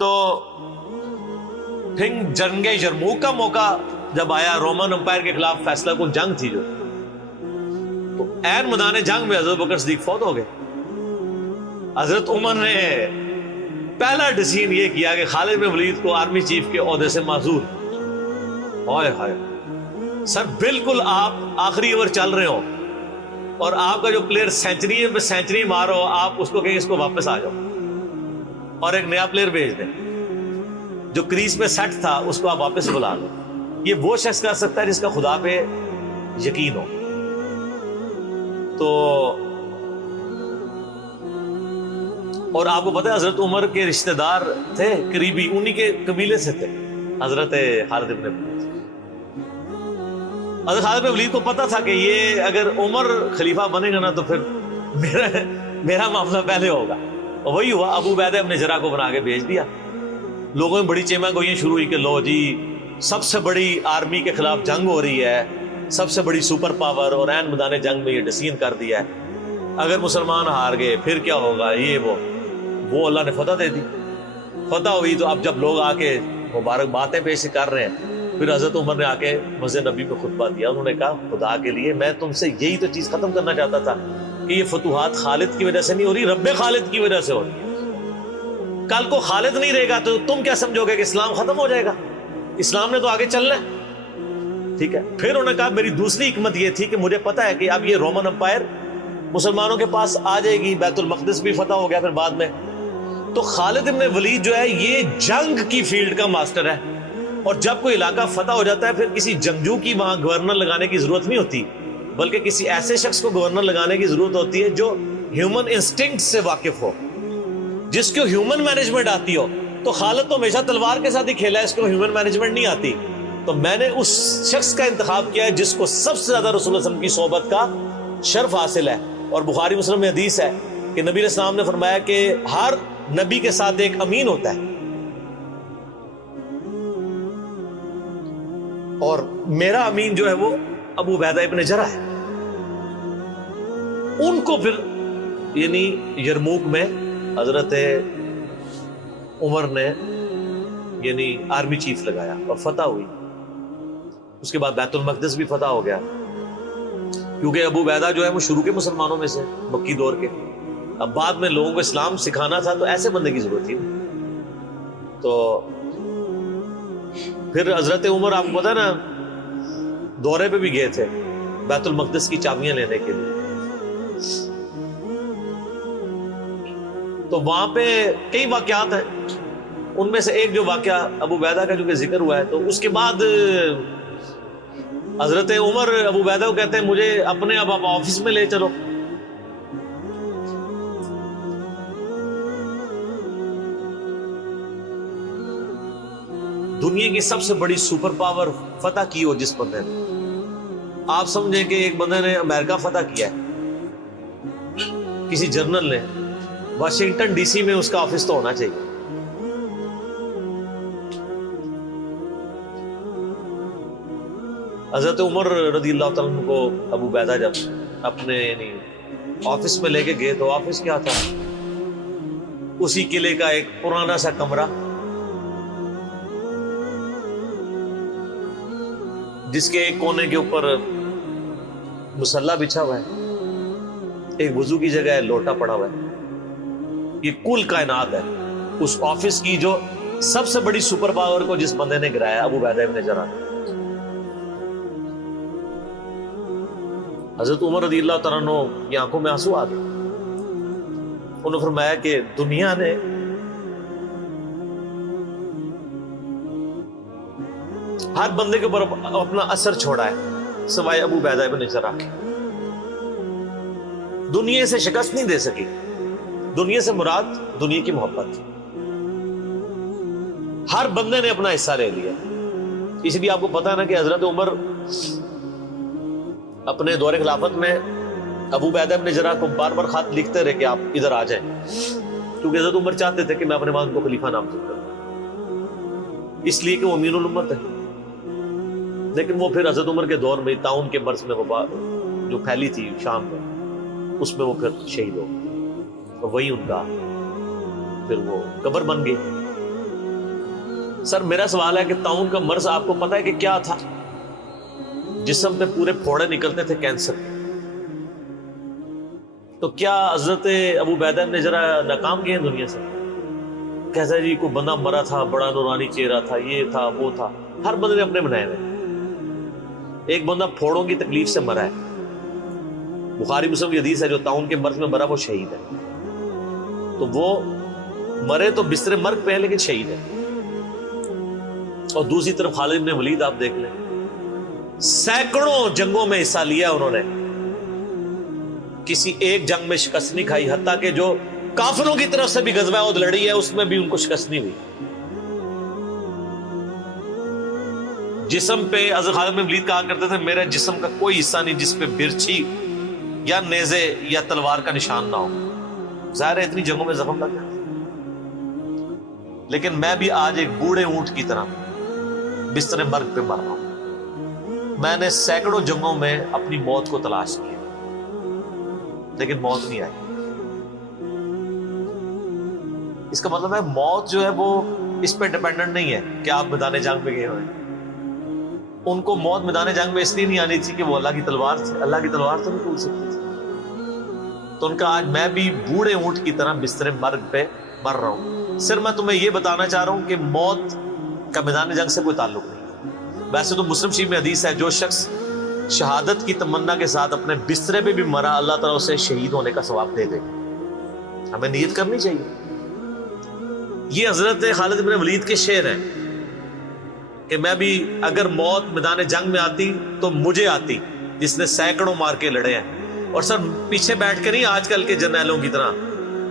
تو پھر جنگ یرموک کا موقع جب آیا، رومن امپائر کے خلاف فیصلہ کن جنگ تھی جو، تو عین میدان جنگ میں حضرت بکر صدیق فوت ہو گئے. حضرت عمر نے پہلا ڈیسیژن یہ کیا کہ خالد بن ولید کو آرمی چیف کے عہدے سے معزول. ہائے ہائے سر، بالکل آپ آخری اوور چل رہے ہو اور آپ کا جو پلیئر سینچری پہ سینچری مارو، آپ اس کو کہیں اس کو واپس آ جاؤ اور ایک نیا پلیئر بھیج دیں. جو کریز پہ سیٹ تھا اس کو آپ واپس بلا لو. یہ وہ شخص کر سکتا ہے جس کا خدا پہ یقین ہو. تو اور آپ کو پتہ ہے حضرت عمر کے رشتہ دار تھے قریبی، انہی کے قبیلے سے تھے حضرت خالد بن ولید. حضرت خالد بن ولید کو پتا تھا کہ یہ اگر عمر خلیفہ بنے گا نا تو پھر میرا معاملہ پہلے ہوگا. اور وہی ہوا، ابو عبیدہ ابن جراح کو بنا کے بھیج دیا. لوگوں میں بڑی چیمہ گوئیاں شروع ہوئی کہ لو جی سب سے بڑی آرمی کے خلاف جنگ ہو رہی ہے، سب سے بڑی سپر پاور، اور عین میدان جنگ میں یہ ڈیسیژن کر دیا ہے اگر مسلمان ہار گئے پھر کیا ہوگا، یہ وہ اللہ نے فتح دے دی. فتح ہوئی تو اب جب لوگ آ کے مبارک باتیں پیش کر رہے ہیں، پھر حضرت عمر نے آ کے مسجد نبی میں خطبہ دیا. انہوں نے کہا خدا کے لیے میں تم سے یہی تو چیز ختم کرنا چاہتا تھا کہ یہ فتوحات خالد کی وجہ سے نہیں ہو رہی، رب خالد کی وجہ سے ہو رہی ہے. کل کو خالد نہیں رہے گا تو تم کیا سمجھو گے کہ اسلام ختم ہو جائے گا؟ اسلام نے تو آگے چلنا ہے. ٹھیک ہے. پھر انہوں نے کہا میری دوسری حکمت یہ تھی کہ مجھے پتا ہے کہ اب یہ رومن امپائر مسلمانوں کے پاس آ جائے گی، بیت المقدس بھی فتح ہو گیا پھر بعد میں. تو خالد ابن ولید جو ہے یہ جنگ کی فیلڈ کا ماسٹر ہے، اور جب کوئی علاقہ فتح ہو جاتا ہے پھر کسی جنگجو کی وہاں گورنر لگانے کی ضرورت نہیں ہوتی، بلکہ کسی ایسے شخص کو گورنر لگانے کی ضرورت ہوتی ہے جو ہیومن انسٹنکٹ سے واقف ہو، جس کو ہیومن مینجمنٹ آتی ہو. تو خالد تو ہمیشہ تلوار کے ساتھ ہی کھیلا ہے، اس کو ہیومن مینجمنٹ نہیں آتی. تو میں نے اس شخص کا انتخاب کیا ہے جس کو سب سے زیادہ رسول اللہ صلی اللہ علیہ وسلم کی صحبت کا شرف حاصل ہے. اور بخاری مسلم میں حدیث ہے کہ نبی علیہ السلام نے فرمایا کہ ہر نبی کے ساتھ ایک امین ہوتا ہے، اور میرا امین جو ہے وہ ابو عبیدہ ابن جراح ہے. ان کو پھر یعنی یرموک میں حضرت عمر نے یعنی آرمی چیف لگایا اور فتح ہوئی. اس کے بعد بیت المقدس بھی فتح ہو گیا، کیونکہ ابو عبیدہ جو ہے وہ شروع کے مسلمانوں میں سے، مکی دور کے. اب بعد میں لوگوں کو اسلام سکھانا تھا تو ایسے بندے کی ضرورت تھی. تو پھر حضرت عمر آپ کو پتا نا دورے پہ بھی گئے تھے بیت المقدس کی چابیاں لینے کے لیے. تو وہاں پہ کئی واقعات ہیں، ان میں سے ایک جو واقعہ ابو عبیدہ کا جو کہ ذکر ہوا ہے، تو اس کے بعد حضرت عمر ابو عبیدہ کو کہتے ہیں مجھے اپنے اب آپ آفس میں لے چلو. دنیا کی سب سے بڑی سپر پاور فتح کی ہو جس بندے نے، آپ سمجھیں کہ ایک بندے نے امریکہ فتح کیا ہے، کسی جنرل نے، واشنگٹن ڈی سی میں اس کا آفس تو ہونا چاہیے. حضرت عمر رضی اللہ تعالیٰ عنہ کو ابو عبیدہ جب اپنے یعنی آفس میں لے کے گئے تو آفس کیا تھا؟ اسی قلعے کا ایک پرانا سا کمرہ جس کے ایک کونے کے اوپر مصلی بچھا ہوا ہے، ایک وضو کی جگہ ہے، لوٹا پڑا ہوا ہے. یہ کل کائنات ہے. اس آفس کی جو سب سے بڑی سپر پاور کو جس بندے نے گرایا ابو عبیدہ ابن جراح. حضرت عمر رضی اللہ تعالیٰ عنہ کی آنکھوں میں آنسو آ گئے. انہوں نے فرمایا کہ دنیا نے ہر بندے کے اوپر اپنا اثر چھوڑا ہے سوائے ابو عبیدہ ابن جراح کے. دنیا سے شکست نہیں دے سکی. دنیا سے مراد دنیا کی محبت. ہر بندے نے اپنا حصہ لے لیا. اس لیے آپ کو پتا ہے نا کہ حضرت عمر اپنے دور خلافت میں ابو عبیدہ ابن جراح کو بار بار خط لکھتے رہے کہ آپ ادھر آ جائیں، کیونکہ حضرت عمر چاہتے تھے کہ میں اپنے بعد کو خلیفہ نامزد کروں، اس لیے کہ وہ امین الامت ہے. لیکن وہ پھر حضرت عمر کے دور میں طاعون کے مرض میں وبا جو پھیلی تھی شام میں، اس میں وہ پھر شہید ہو گئے، اور وہی ان کا پھر وہ قبر بن گئی. سر میرا سوال ہے کہ طاعون کا مرض آپ کو پتا ہے کہ کیا تھا؟ جسم پہ پورے پھوڑے نکلتے تھے کینسر کے. تو کیا حضرت ابو عبیدہ نے ذرا ناکام کیے ہیں دنیا سے؟ کہتا ہے جی کوئی بندہ مرا تھا، بڑا نورانی چہرہ تھا، یہ تھا وہ تھا. ہر بندے نے اپنے بنائے ہوئے. ایک بندہ پھوڑوں کی تکلیف سے مرا ہے، بخاری مسلم کی حدیث ہے، جو طاعون کے مرض میں مرا وہ شہید ہے. تو وہ مرے تو بستر مرگ پہ ہے لیکن شہید ہے. اور دوسری طرف خالد بن ولید آپ دیکھ لیں، سینکڑوں جنگوں میں حصہ لیا انہوں نے، کسی ایک جنگ میں شکست نہیں کھائی، حتیٰ کہ جو کافروں کی طرف سے بھی غزوہ احد لڑی ہے اس میں بھی ان کو شکست نہیں ہوئی. جسم پہ حضرت خالد بن ولید کہا کرتے تھے میرے جسم کا کوئی حصہ نہیں جس پہ برچھی یا نیزے یا تلوار کا نشان نہ ہو. ظاہر ہے اتنی جنگوں میں زخم لگ گیا، لیکن میں بھی آج ایک بوڑھے اونٹ کی طرح بستر مرگ پہ مر رہا ہوں. میں نے سینکڑوں جنگوں میں اپنی موت کو تلاش کیا لیکن موت نہیں آئی. اس کا مطلب ہے موت جو ہے وہ اس پہ ڈیپینڈنٹ نہیں ہے کہ آپ میدان جنگ میں گئے ہوئے. ان کو موت میدان جنگ میں اس لیے نہیں آنی تھی کہ وہ اللہ کی تلوار تھی، اللہ کی تلوار تو نہیں ٹوٹ سکتی تھی. تو ان کا آج میں بھی بوڑھے اونٹ کی طرح بستر مرگ پہ مر رہا ہوں. صرف میں تمہیں یہ بتانا چاہ رہا ہوں کہ موت کا میدان جنگ سے کوئی تعلق نہیں. ویسے تو مسلم شریف میں حدیث ہے جو شخص شہادت کی تمنا کے ساتھ اپنے بسترے پہ بھی مرا اللہ تعالیٰ اسے شہید ہونے کا ثواب دے دے. ہمیں نیت کرنی چاہیے. یہ حضرت خالد بن ولید کے شعر ہیں کہ میں بھی اگر موت میدان جنگ میں آتی تو مجھے آتی جس نے سینکڑوں مار کے لڑے ہیں. اور سر پیچھے بیٹھ کے نہیں آج کل کے جرنیلوں کی طرح،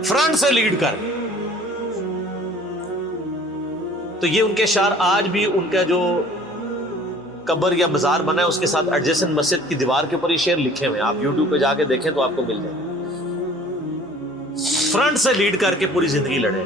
فرنٹ سے لیڈ کر. تو یہ ان کے اشعار آج بھی ان کا جو قبر یا مزار بنا ہے اس کے ساتھ ایڈجسنٹ مسجد کی دیوار کے اوپر یہ شعر لکھے ہوئے ہیں. آپ یوٹیوب پہ جا کے دیکھیں تو آپ کو مل جائے. فرنٹ سے لیڈ کر کے پوری زندگی لڑے.